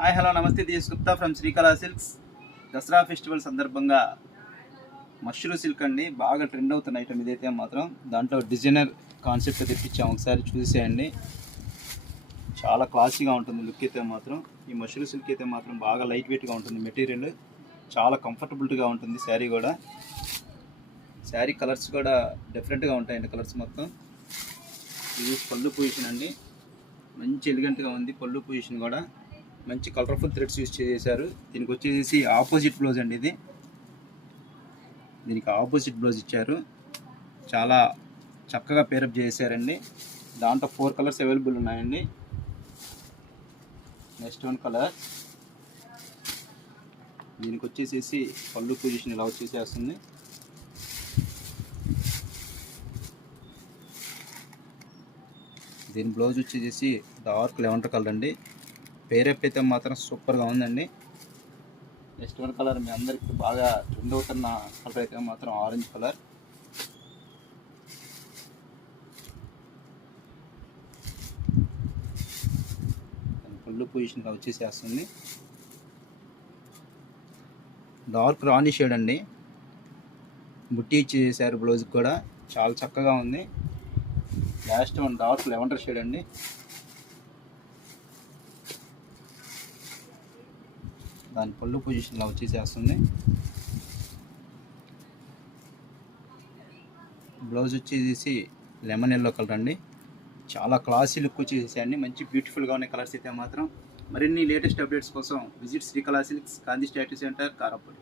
Hi hello namaste. This Gupta from Srikala silks. Dasara festival సందర్భంగా mashru silk అండి. బాగా trend అవుతున్న ఐటమ్ ఇదైతే మాత్రం. దాంట్లో డిజైనర్ కాన్సెప్ట్ తెప్పించాము ఒకసారి చూసేయండి. చాలా క్లాసీగా ఉంటుంది లుక్ అయితే మాత్రం. ఈ మష్రూ సిల్క్ అయితే మాత్రం బాగా లైట్ వెయిట్గా ఉంటుంది మెటీరియల్. చాలా కంఫర్టబుల్గా ఉంటుంది శారీ కూడా. శారీ కలర్స్ కూడా డిఫరెంట్గా ఉంటాయండి కలర్స్ మొత్తం. ఇది పళ్ళు పొజిషన్ అండి. మంచి ఎలిగెంట్గా ఉంది. పళ్ళు పొజిషన్ కూడా. మంచి కలర్ఫుల్ థ్రెడ్స్ యూజ్ చేశారు. దీనికి వచ్చేసి ఆపోజిట్ బ్లౌజ్ అండి ఇది. దీనికి ఆపోజిట్ బ్లౌజ్ ఇచ్చారు. చాలా చక్కగా పేరప్ చేశారండి. దాంట్లో ఫోర్ కలర్స్ అవైలబుల్ ఉన్నాయండి. నెక్స్ట్ వన్ కలర్ దీనికి వచ్చేసేసి పళ్ళు పొజిషన్ ఇలా వచ్చేసేస్తుంది. దీని బ్లౌజ్ వచ్చేసి డార్క్ లెవెంటర్ కలర్ అండి. పేరప్ అయితే మాత్రం సూపర్గా ఉందండి. నెక్స్ట్ వన్ కలర్ మీ అందరికి బాగా ట్రెండ్ అవుతున్న కలర్ అయితే మాత్రం ఆరెంజ్ కలర్ ఫుల్ పొజిషన్గా వచ్చేసేస్తుంది. డార్క్ రాణి షేడ్ అండి. బుట్టి ఇచ్చేసారు బ్లౌజ్కి కూడా. చాలా చక్కగా ఉంది. Last one dark lavender shade అండి. దాని పళ్ళు పొజిషన్లో వచ్చేసేస్తుంది. బ్లౌజ్ వచ్చేసి లెమన్ ఎల్లో కలర్ అండి. చాలా క్లాసీ లుక్ వచ్చేసేసాయండి. మంచి బ్యూటిఫుల్గా ఉన్న కలర్స్ అయితే మాత్రం. మరిన్ని లేటెస్ట్ అప్డేట్స్ కోసం visit Srikala silks Gandhi statue centre Karapudi